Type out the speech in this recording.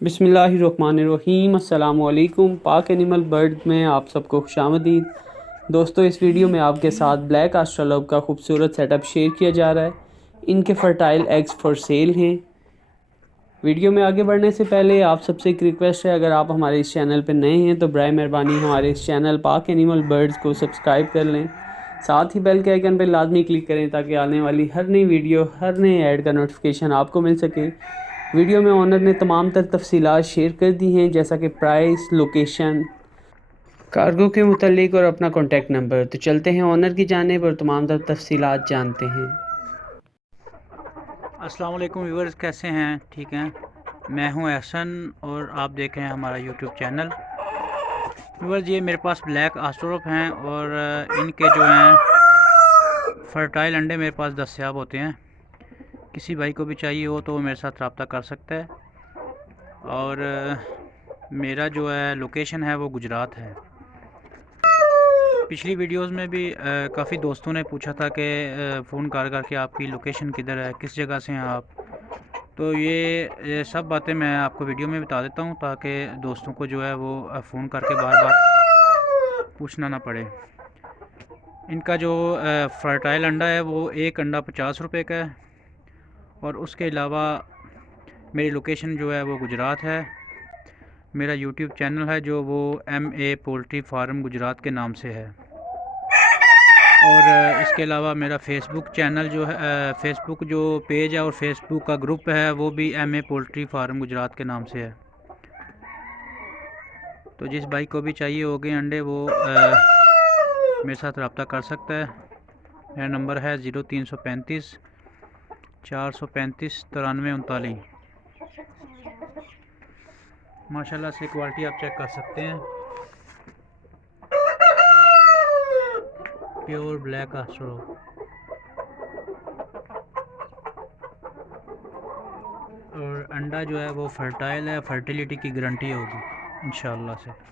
बिस्मिल्लाहिर्रहमानिर्रहीम। अस्सलाम वालेकुम। पाक एनिमल बर्ड में आप सबको खुशामदीद। दोस्तों, इस वीडियो में आपके साथ ब्लैक एस्ट्रोलर्प का खूबसूरत सेटअप शेयर किया जा रहा है। इनके फर्टाइल एग्स फॉर सेल हैं। वीडियो में आगे बढ़ने से पहले आप सबसे एक रिक्वेस्ट है, अगर आप हमारे इस चैनल पर नए हैं तो बराए मेहरबानी हमारे इस चैनल पाक एनिमल बर्ड्स को सब्सक्राइब कर लें। साथ ही बेल के आइकन पर लाजमी क्लिक करें ताकि आने वाली हर नई वीडियो, हर नए ऐड का नोटिफिकेशन आपको मिल सके। वीडियो में ऑनर ने तमाम तर तफसीलात शेयर कर दी हैं, जैसा कि प्राइस, लोकेशन, कार्गो के मुतालिक और अपना कॉन्टैक्ट नंबर। तो चलते हैं ऑनर की जानिब और तमाम तर तफसीलात जानते हैं। अस्सलाम वालेकुम व्यूअर्स, कैसे हैं? ठीक हैं। मैं हूं एहसन और आप देख रहे हैं हमारा यूट्यूब चैनल। व्यूअर्स, ये मेरे पास ब्लैक आस्ट्रोलर्प हैं और इनके जो हैं फर्टाइल अंडे मेरे पास दस्तयाब होते हैं। किसी भाई को भी चाहिए हो तो वो मेरे साथ रब्ता कर सकता है। और मेरा जो है लोकेशन है वो गुजरात है। पिछली वीडियोस में भी काफ़ी दोस्तों ने पूछा था कि फ़ोन कर के आपकी लोकेशन किधर है, किस जगह से हैं आप। तो ये सब बातें मैं आपको वीडियो में बता देता हूँ ताकि दोस्तों को जो है वो फ़ोन करके बार बार पूछना ना पड़े। इनका जो फर्टाइल अंडा है वो एक अंडा 50 रुपये का है। और उसके अलावा मेरी लोकेशन जो है वो गुजरात है। मेरा यूट्यूब चैनल है जो वो MA पोल्ट्री फार्म गुजरात के नाम से है। और इसके अलावा मेरा फेसबुक चैनल जो है, फेसबुक जो पेज है और फेसबुक का ग्रुप है वो भी MA पोल्ट्री फार्म गुजरात के नाम से है। तो जिस भाई को भी चाहिए होंगे अंडे वो मेरे साथ रब्ता कर सकता है। मेरा नंबर है 0335 435 9339। माशाल्लाह से क्वालिटी आप चेक कर सकते हैं। Pure black australorp. और अंडा जो है वो फर्टाइल है, फर्टिलिटी की गारंटी होगी इंशाल्लाह से।